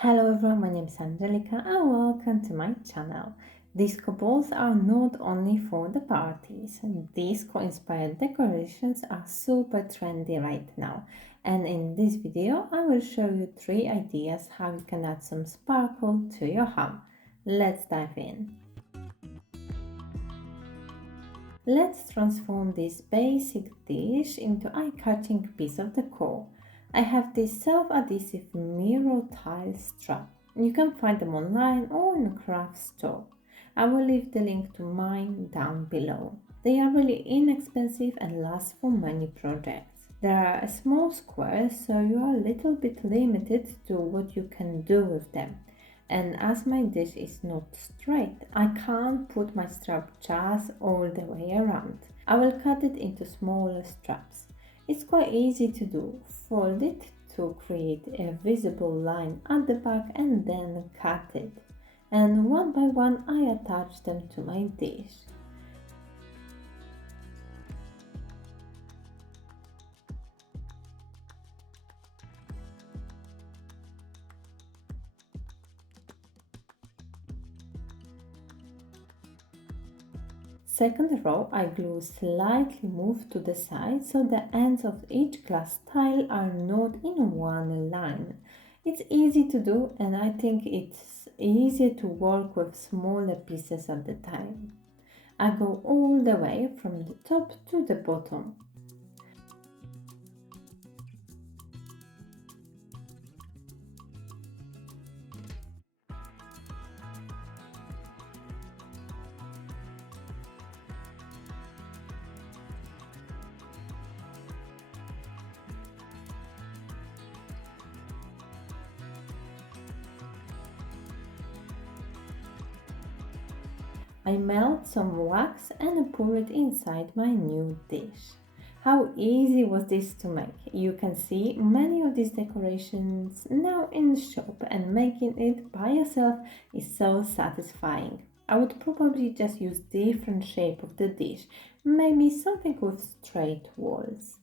Hello everyone, my name is Angelica and welcome to my channel. Disco balls are not only for the parties. Disco-inspired decorations are super trendy right now. And in this video, I will show you 3 ideas how you can add some sparkle to your home. Let's dive in. Let's transform this basic dish into an eye-catching piece of decor. I have this self-adhesive mirror tile strap. You can find them online or in a craft store. I will leave the link to mine down below. They are really inexpensive and last for many projects. They are small squares, so you are a little bit limited to what you can do with them. And as my dish is not straight, I can't put my strap just all the way around. I will cut it into smaller straps. It's quite easy to do. Fold it to create a visible line at the back and then cut it. And one by one I attach them to my dish. Second row, I glue slightly moved to the side so the ends of each glass tile are not in one line. It's easy to do and I think it's easier to work with smaller pieces at the time. I go all the way from the top to the bottom. I melt some wax and pour it inside my new dish. How easy was this to make? You can see many of these decorations now in the shop and making it by yourself is so satisfying. I would probably just use different shape of the dish, maybe something with straight walls.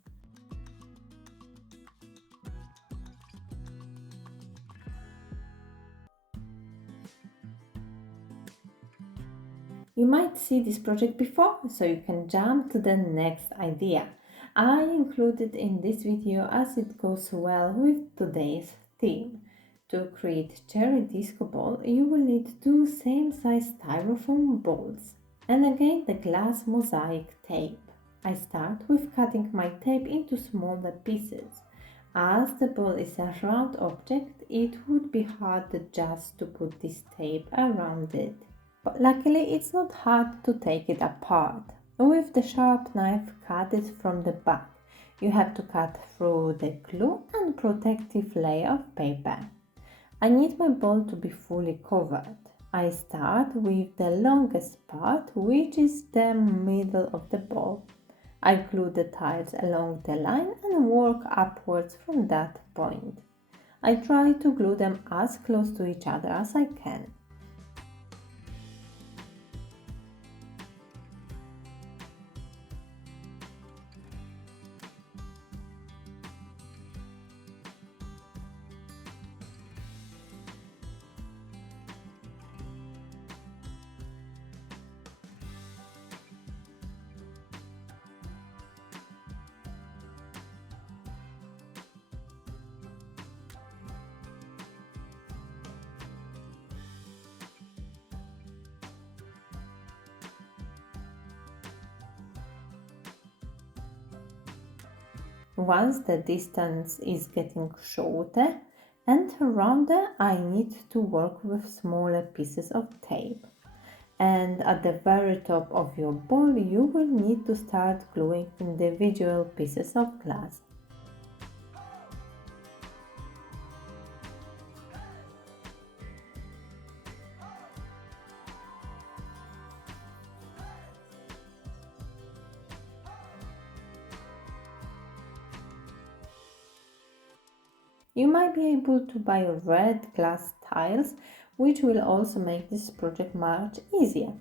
You might see this project before, so you can jump to the next idea. I included in this video as it goes well with today's theme. To create cherry disco ball, you will need 2 same size styrofoam balls and again the glass mosaic tape. I start with cutting my tape into smaller pieces. As the ball is a round object, it would be hard just to put this tape around it. But luckily it's not hard to take it apart. With the sharp knife, cut it from the back. You have to cut through the glue and protective layer of paper. I need my ball to be fully covered. I start with the longest part, which is the middle of the ball. I glue the tiles along the line and work upwards from that point. I try to glue them as close to each other as I can. Once the distance is getting shorter and rounder, I need to work with smaller pieces of tape. And at the very top of your ball, you will need to start gluing individual pieces of glass. You might be able to buy red glass tiles, which will also make this project much easier.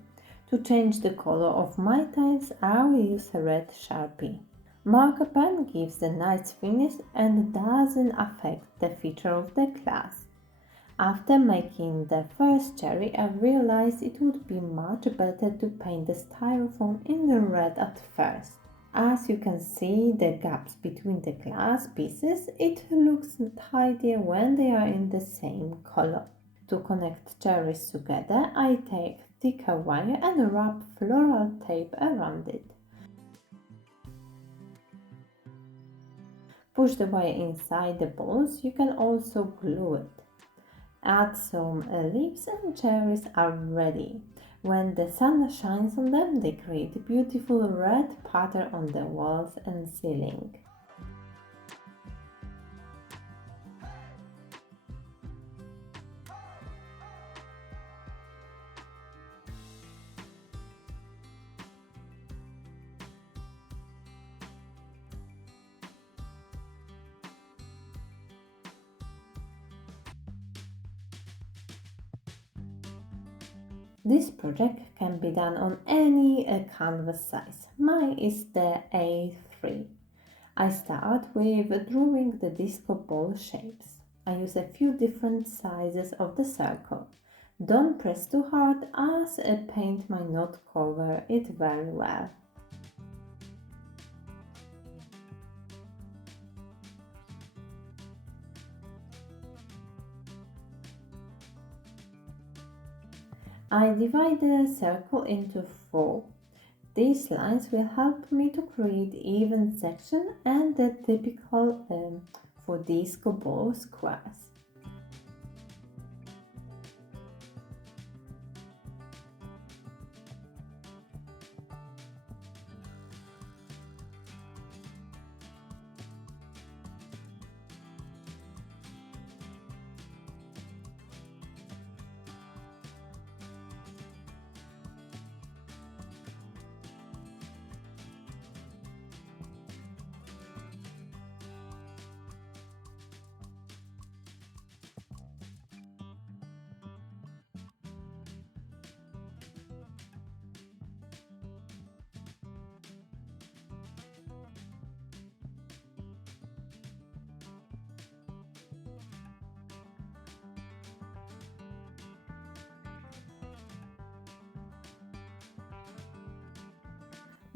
To change the color of my tiles, I will use a red Sharpie. Marker pen gives a nice finish and doesn't affect the feature of the glass. After making the first cherry, I realized it would be much better to paint the styrofoam in the red at first. As you can see the gaps between the glass pieces, it looks tidier when they are in the same color. To connect cherries together, I take thicker wire and wrap floral tape around it. Push the wire inside the balls, you can also glue it. Add some leaves and cherries are ready. When the sun shines on them, they create a beautiful red pattern on the walls and ceiling. This project can be done on any canvas size. Mine is the A3. I start with drawing the disco ball shapes. I use a few different sizes of the circle. Don't press too hard as paint might not cover it very well. I divide the circle into four. These lines will help me to create even section and the typical for disco ball squares.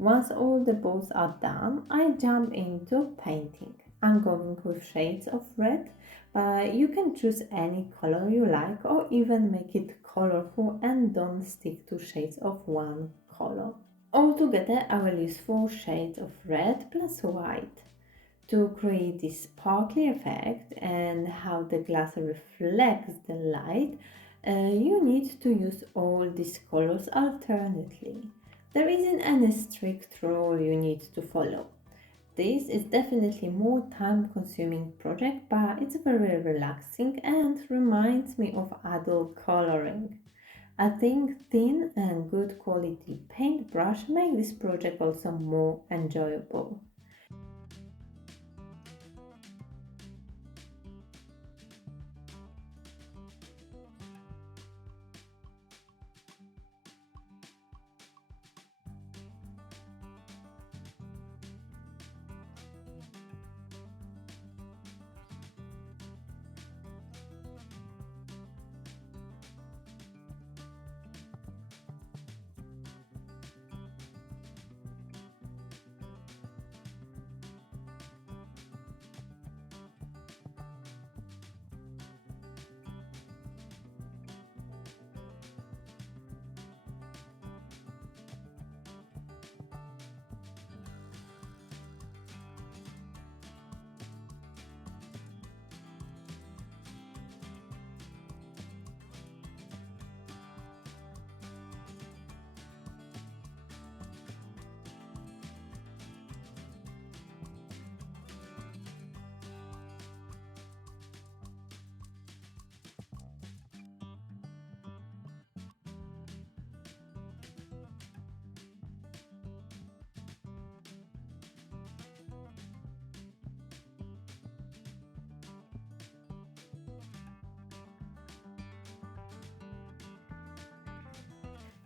Once all the balls are done, I jump into painting. I'm going with shades of red, but you can choose any color you like or even make it colorful and don't stick to shades of one color. Altogether, I will use 4 shades of red plus white. To create this sparkly effect and how the glass reflects the light, you need to use all these colors alternately. There isn't any strict rule you need to follow. This is definitely more time consuming project, but it's very relaxing and reminds me of adult coloring. I think thin and good quality paintbrush make this project also more enjoyable.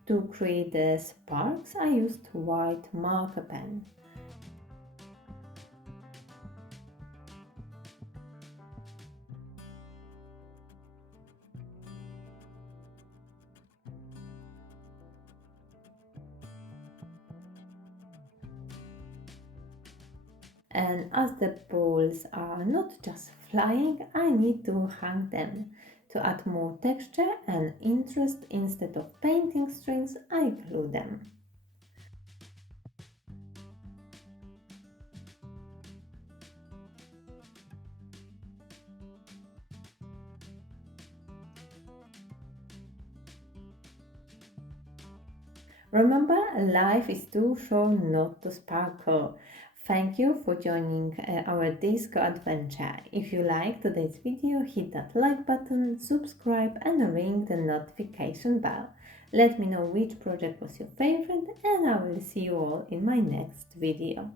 To create the sparks, I used white marker pen. And as the balls are not just flying, I need to hang them. To add more texture and interest, instead of painting strings, I glue them. Remember, life is too short not to sparkle. Thank you for joining our disco adventure. If you liked today's video, hit that like button, subscribe and ring the notification bell. Let me know which project was your favorite and I will see you all in my next video.